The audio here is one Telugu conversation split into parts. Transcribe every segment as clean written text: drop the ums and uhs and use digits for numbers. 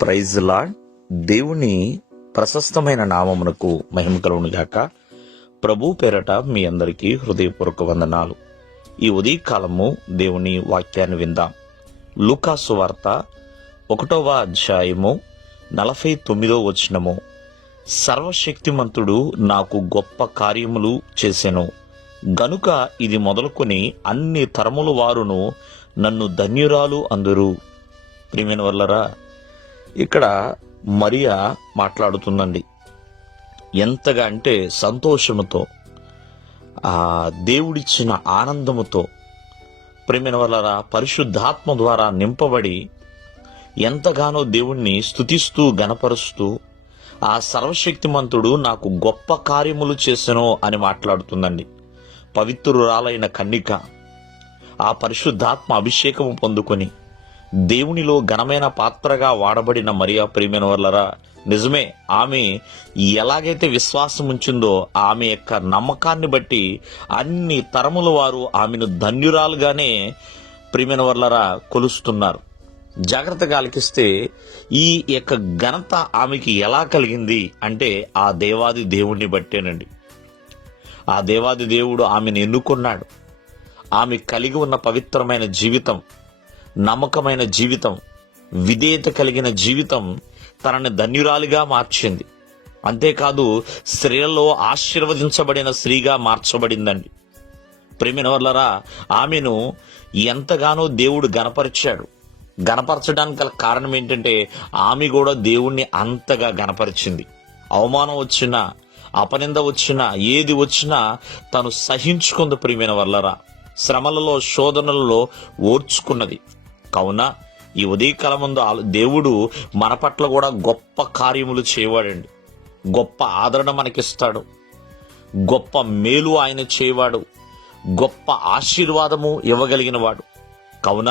Praise lord. దేవుని ప్రశస్తమైన నామమునకు మహిమ కలుగును గాక. ప్రభు పేరట మీ అందరికీ హృదయపూర్వక వందనాలు. ఈ ఉదయకాలము దేవుని వాక్యాన్ని విందాం. లూకా సువార్త 1వ అధ్యాయము 49వ వచనము. సర్వశక్తిమంతుడు నాకు గొప్ప కార్యములు చేసెను గనుక ఇది మొదలుకొని అన్ని తరముల వారును నన్ను ధన్యురాలు అందురు. ప్రియమైన వల్లరా, ఇక్కడ మరియా మాట్లాడుతుందండి. ఎంతగా అంటే సంతోషముతో, ఆ దేవుడిచ్చిన ఆనందముతో, ప్రియమైన వల్లరా, పరిశుద్ధాత్మ ద్వారా నింపబడి ఎంతగానో దేవుణ్ణి స్తుతిస్తూ గణపరుస్తూ ఆ సర్వశక్తిమంతుడు నాకు గొప్ప కార్యములు చేసెను అని మాట్లాడుతుందండి. పవిత్రురాలైన కన్నిక ఆ పరిశుద్ధాత్మ అభిషేకము పొందుకొని దేవునిలో ఘనమైన పాత్రగా వాడబడిన మరియా, ప్రియమైన వల్లరా, నిజమే, ఆమె ఎలాగైతే విశ్వాసం ఉంచిందో ఆమె యొక్క నమ్మకాన్ని బట్టి అన్ని తరముల వారు ఆమెను ధన్యురాలుగానే, ప్రియమైన వల్లరా, కొలుస్తున్నారు. జాగ్రత్తగా ఆలకిస్తే ఈ యొక్క ఘనత ఆమెకి ఎలా కలిగింది అంటే ఆ దేవాది దేవుణ్ణి బట్టేనండి. ఆ దేవాది దేవుడు ఆమెను ఎన్నుకున్నాడు. ఆమె కలిగి ఉన్న పవిత్రమైన జీవితం, నమ్మకమైన జీవితం, విధేయత కలిగిన జీవితం తనని ధన్యురాలిగా మార్చింది. అంతేకాదు, స్త్రీలలో ఆశీర్వదించబడిన స్త్రీగా మార్చబడిందండి. ప్రియమైన వల్లరా, ఆమెను ఎంతగానో దేవుడు గణపరిచాడు. గణపరచడానికి గల కారణం ఏంటంటే ఆమె కూడా దేవుణ్ణి అంతగా గణపరిచింది. అవమానం వచ్చినా, అపనింద వచ్చినా, ఏది వచ్చినా తను సహించుకుంది. ప్రియమైన వల్లరా, శ్రమలలో, శోధనలలో ఓర్చుకున్నది. కావున ఈ ఉదయకాలమందు దేవుడు మన పట్ల కూడా గొప్ప కార్యములు చేయవాడండి. గొప్ప ఆదరణ మనకిస్తాడు. గొప్ప మేలు ఆయన చేయవాడు. గొప్ప ఆశీర్వాదము ఇవ్వగలిగిన వాడు. కావున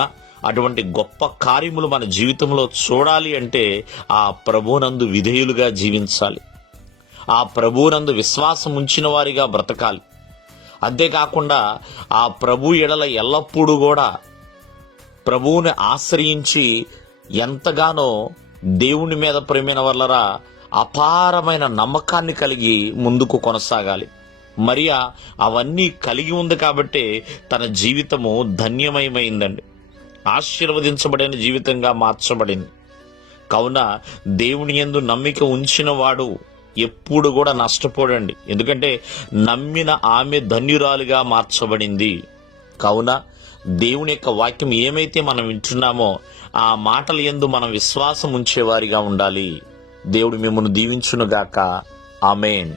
అటువంటి గొప్ప కార్యములు మన జీవితంలో చూడాలి అంటే ఆ ప్రభువునందు విధేయులుగా జీవించాలి. ఆ ప్రభువునందు విశ్వాసం ఉంచిన వారిగా బ్రతకాలి. అంతేకాకుండా ఆ ప్రభు ఎడల ఎల్లప్పుడూ కూడా ప్రభువుని ఆశ్రయించి ఎంతగానో దేవుని మీద, ప్రేమైన వల్లరా, అపారమైన నమ్మకాన్ని కలిగి ముందుకు కొనసాగాలి. మరియా అవన్నీ కలిగి ఉంది కాబట్టి తన జీవితము ధన్యమయమైందండి. ఆశీర్వదించబడిన జీవితంగా మార్చబడింది. కావున దేవుని యందు నమ్మిక ఉంచిన వాడు ఎప్పుడు కూడా నష్టపోడండి. ఎందుకంటే నమ్మిన ఆమె ధన్యురాలుగా మార్చబడింది. కావున దేవుని యొక్క వాక్యం ఏమైతే మనం వింటున్నామో ఆ మాటల యందు మనం విశ్వాసం ఉంచేవారిగా ఉండాలి. దేవుడు మిమ్మల్ని దీవించునుగాక. ఆమేన్.